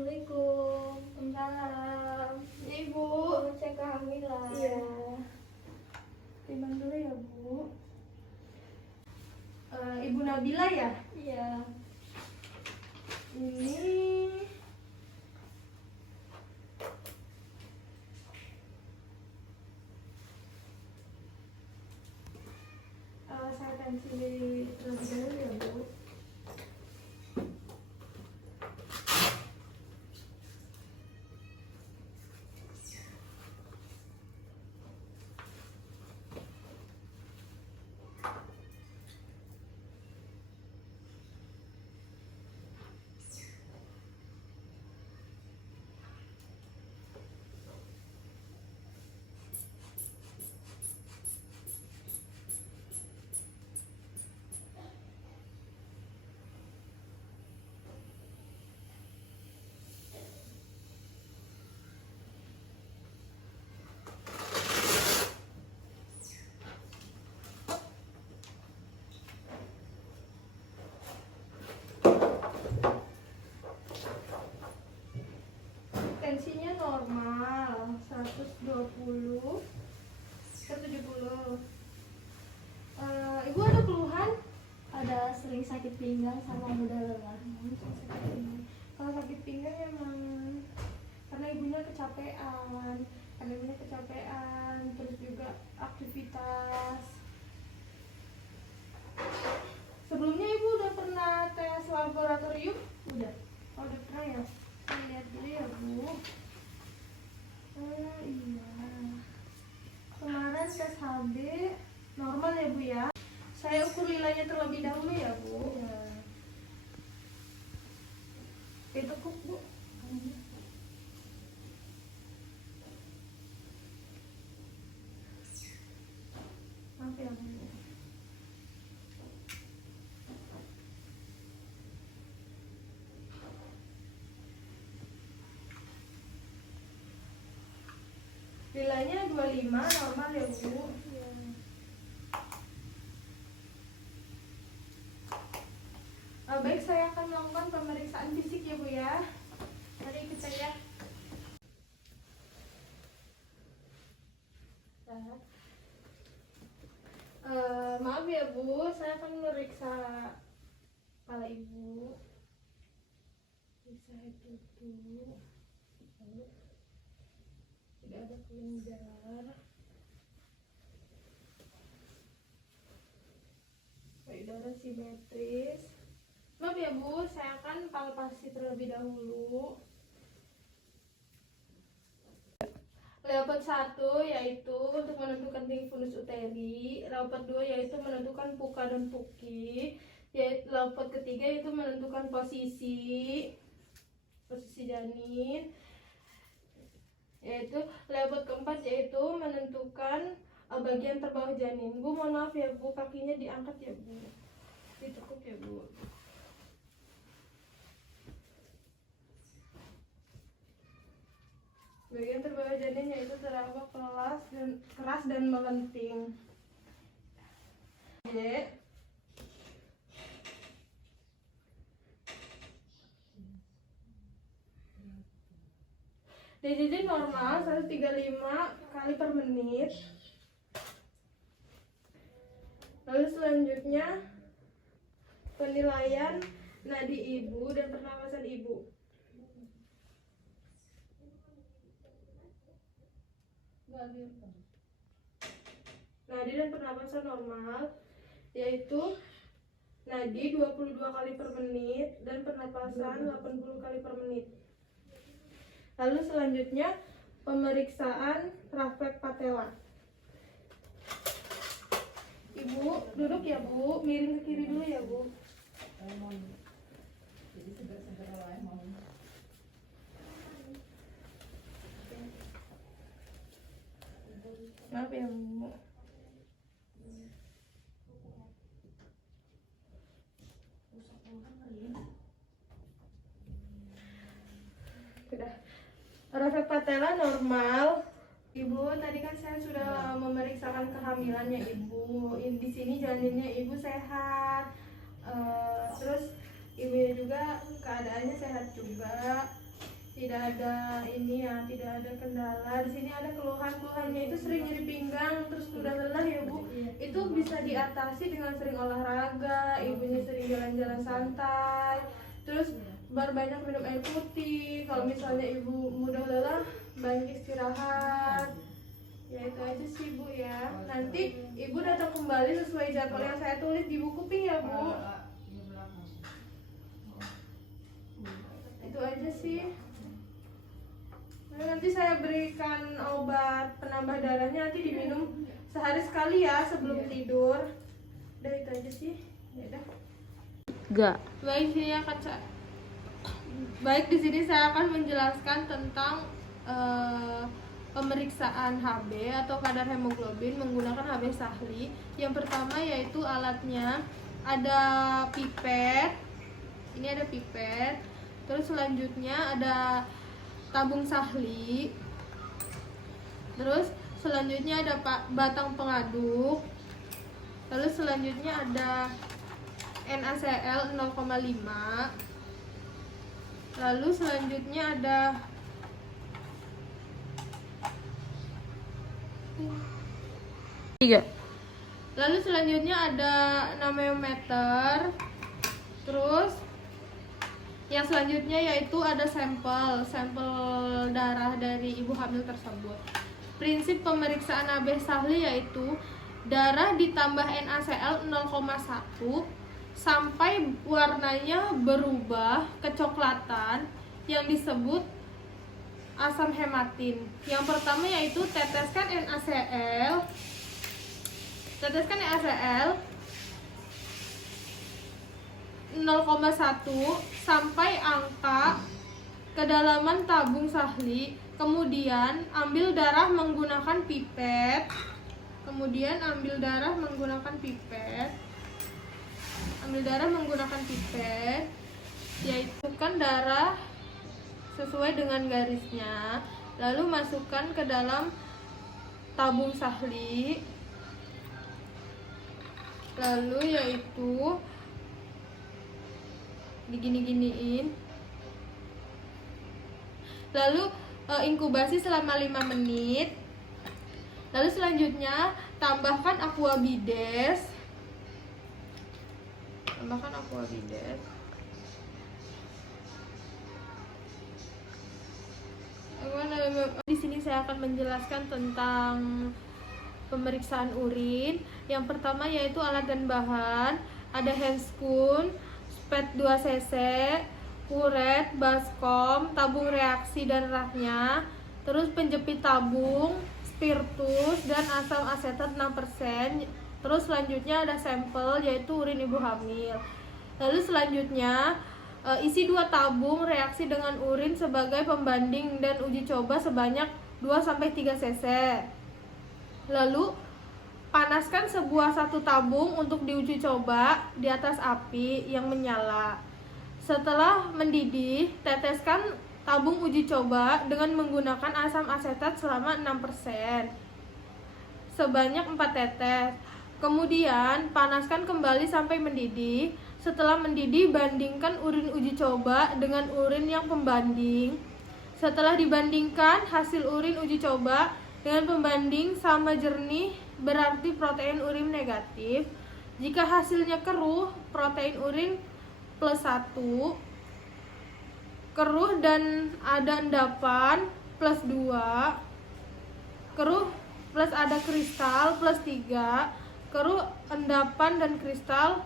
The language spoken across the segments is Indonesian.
Assalamualaikum. Waalaikumsalam. Ibu. Cek kehamilan. Iya. Timbang dulu ya, Bu. Ibu Nabila ya? Iya. Ini saya tensi terlebih dahulu ya, Bu. Tensinya normal 120 ke 70. Ibu ada keluhan? Ada sering sakit pinggang sama mudah lelah. Kalau sakit pinggang emang karena ibunya kecapean, terus juga aktivitas. Sebelumnya ibu udah pernah tes laboratorium? Udah. Oh, udah pernah ya? Saya lihat dulu ya, Bu. Oh iya. Kemarin tes HB normal ya, Bu ya? Saya ukur nilainya terlebih dahulu ya, Bu. Iya. Itu kok, Bu. Maaf ya, Bu. Nilainya 25 normal ya, Bu. Iya. Baik, saya akan melakukan pemeriksaan fisik ya, Bu ya. Mari ikut saya. Maaf ya, Bu, saya akan memeriksa kepala ibu. Periksa head dulu. Tidak ada kelenjar. Payudara simetris. Maaf ya, Bu, saya akan palpasi terlebih dahulu. Leopard 1 yaitu untuk menentukan tinggi fundus uteri, leopard 2 yaitu menentukan puka dan puki, yaitu leopard ketiga yaitu menentukan posisi janin, yaitu leopard keempat yaitu menentukan bagian terbawah janin. Bu, mohon maaf ya, Bu, kakinya diangkat ya, Bu, ditekuk ya, Bu. Bagian terbawah janin yaitu teraba keras dan melenting. DJJ normal 135 kali per menit. Lalu selanjutnya penilaian nadi ibu dan pernapasan ibu. Nadi dan pernapasan normal yaitu nadi 22 kali per menit dan pernapasan 80 kali per menit. Lalu selanjutnya pemeriksaan refleks patella. Ibu duduk ya, Bu, miring ke kiri dulu ya, Bu. Maaf ya, Bu. Sudah. Refleks patella normal. Ibu, tadi kan saya sudah memeriksakan kehamilannya Ibu. Di sini janinnya Ibu sehat. Terus ibunya juga keadaannya sehat juga. tidak ada ini ya, tidak ada kendala. Di sini ada keluhannya itu sering nyeri pinggang, terus udah lelah ya Bu. Itu bisa diatasi dengan sering olahraga, ibunya sering jalan-jalan santai, terus banyak minum air putih. Kalau misalnya ibu mudah lelah, banyak istirahat. Ya itu aja sih Bu ya. Nanti ibu datang kembali sesuai jadwal yang saya tulis di buku pink ya Bu. Itu aja sih. Nanti saya berikan obat penambah darahnya, nanti diminum sehari sekali ya sebelum tidur. Udah itu aja sih. Ya udah. Enggak. Baik sih ya Kak. Baik, di sini saya akan menjelaskan tentang pemeriksaan HB atau kadar hemoglobin menggunakan HB Sahli. Yang pertama yaitu alatnya ada pipet. Ini ada pipet. Terus selanjutnya ada tabung Sahli. Terus selanjutnya ada batang pengaduk. Lalu selanjutnya ada NaCl 0,5. Lalu selanjutnya ada Tiga. Lalu selanjutnya ada anemometer. Terus yang selanjutnya yaitu ada sampel darah dari ibu hamil tersebut. Prinsip pemeriksaan AB Sahli yaitu darah ditambah NaCl 0,1 sampai warnanya berubah kecoklatan yang disebut asam hematin. Yang pertama yaitu teteskan NaCl 0,1 sampai angka kedalaman tabung Sahli. Kemudian ambil darah menggunakan pipet. Yaitu kan darah sesuai dengan garisnya. Lalu masukkan ke dalam tabung Sahli. Lalu yaitu digini-giniin. Lalu inkubasi selama 5 menit. Lalu selanjutnya tambahkan aquabides. Di sini saya akan menjelaskan tentang pemeriksaan urin. Yang pertama yaitu alat dan bahan. Ada handscoon, spet 2 cc, kuret, baskom, tabung reaksi dan raknya, terus penjepit tabung, spiritus, dan asam asetat 6%. Terus selanjutnya ada sampel yaitu urin ibu hamil. Lalu selanjutnya isi 2 tabung reaksi dengan urin sebagai pembanding dan uji coba sebanyak 2-3 cc. Lalu panaskan satu tabung untuk diuji coba di atas api yang menyala. Setelah mendidih, teteskan tabung uji coba dengan menggunakan asam asetat selama 6% sebanyak 4 tetes. Kemudian panaskan kembali sampai mendidih. Setelah mendidih, bandingkan urin uji coba dengan urin yang pembanding. Setelah dibandingkan hasil urin uji coba dengan pembanding sama jernih, berarti protein urin negatif. Jika hasilnya keruh, protein urin +1, keruh dan ada endapan +2, keruh plus ada kristal +3, keruh, endapan dan kristal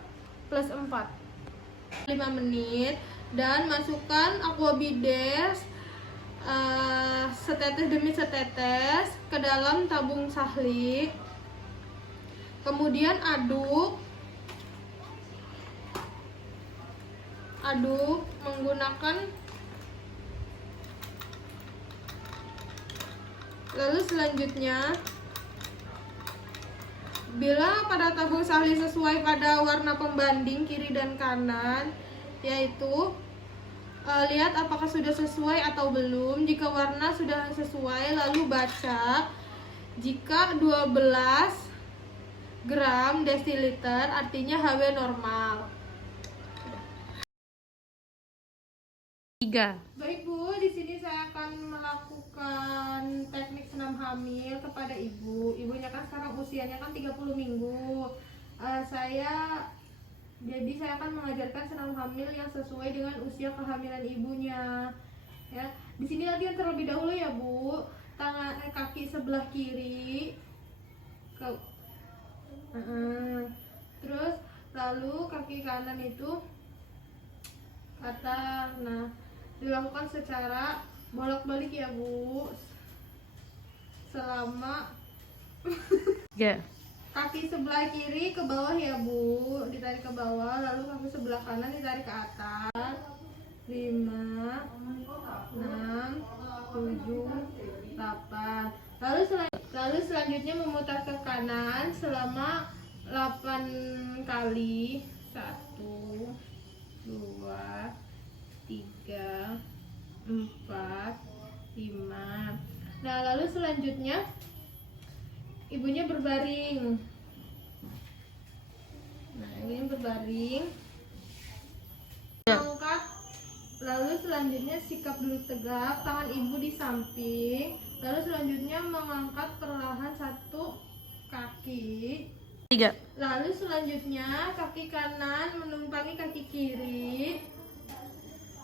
+4. 5 menit dan masukkan aquabides setetes demi setetes ke dalam tabung Sahli. Kemudian aduk menggunakan, lalu selanjutnya bila pada tabung Sahli sesuai pada warna pembanding kiri dan kanan, yaitu lihat apakah sudah sesuai atau belum. Jika warna sudah sesuai, lalu baca. Jika 12 gram desiliter artinya HB normal. 3. Baik Bu, di sini akan melakukan teknik senam hamil kepada ibu. Ibunya kan sekarang usianya kan 30 minggu. Jadi saya akan mengajarkan senam hamil yang sesuai dengan usia kehamilan ibunya. Ya, di sini latihan terlebih dahulu ya Bu. Kaki sebelah kiri ke terus lalu kaki kanan itu ke atas. Nah, dilakukan secara bolak-balik ya Bu, selama kaki sebelah kiri ke bawah ya Bu, ditarik ke bawah, lalu kaki sebelah kanan ditarik ke atas. 5, 6, 7, 8. Lalu selanjutnya memutar ke kanan selama 8 kali. 1, 2, 3, 4, 5. Nah, lalu selanjutnya ibunya berbaring. Nah, ibunya berbaring. Angkat. Lalu selanjutnya sikap duduk tegak, tangan ibu di samping. Lalu selanjutnya mengangkat perlahan satu kaki. 3. Lalu selanjutnya kaki kanan menumpangi kaki kiri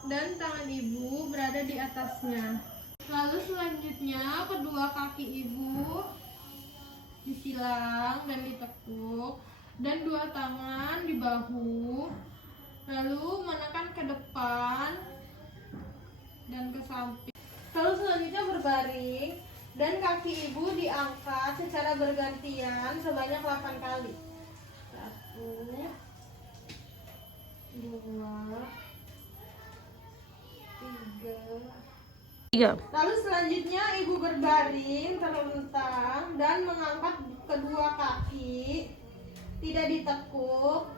dan tangan ibu berada di atasnya. Lalu selanjutnya kedua kaki ibu disilang dan ditekuk dan dua tangan di bahu. Lalu menekan ke depan dan ke samping. Lalu selanjutnya berbaring dan kaki ibu diangkat secara bergantian sebanyak 8 kali. 1, 2, 3. Lalu selanjutnya ibu berbaring terlentang dan mengangkat kedua kaki, tidak ditekuk,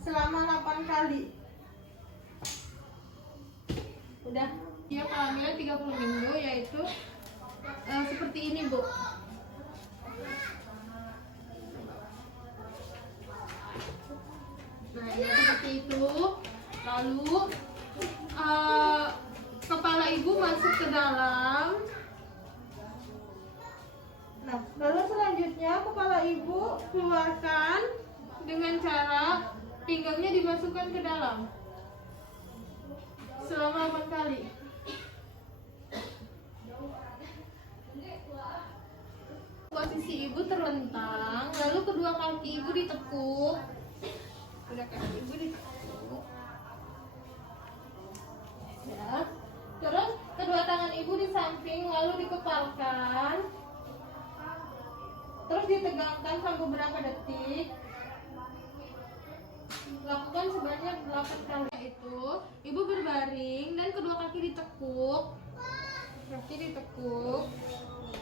selama 8 kali. Udah, dia kehamilan 30 minggu, yaitu seperti ini Bu. Nah, ya seperti itu. Lalu kepala ibu masuk ke dalam. Nah, lalu selanjutnya kepala ibu keluarkan dengan cara pinggangnya dimasukkan ke dalam selama 8 kali. Posisi ibu terlentang, lalu kedua kaki ibu ditekuk. Kedua kaki ibu ditekuk. Ya. Terus kedua tangan ibu di samping, lalu dikepalkan. Terus ditegangkan sampai berapa detik? Lakukan sebanyak 8 kali. Itu ibu berbaring dan kedua kaki ditekuk.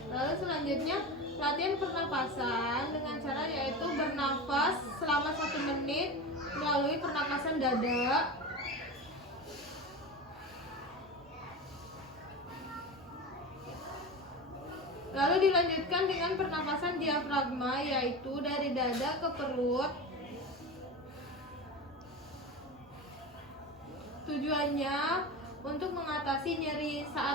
Lalu selanjutnya latihan pernapasan dengan cara yaitu bernafas selama 1 menit melalui pernapasan dada. Lalu dilanjutkan dengan pernapasan diafragma, yaitu dari dada ke perut. Tujuannya untuk mengatasi nyeri saat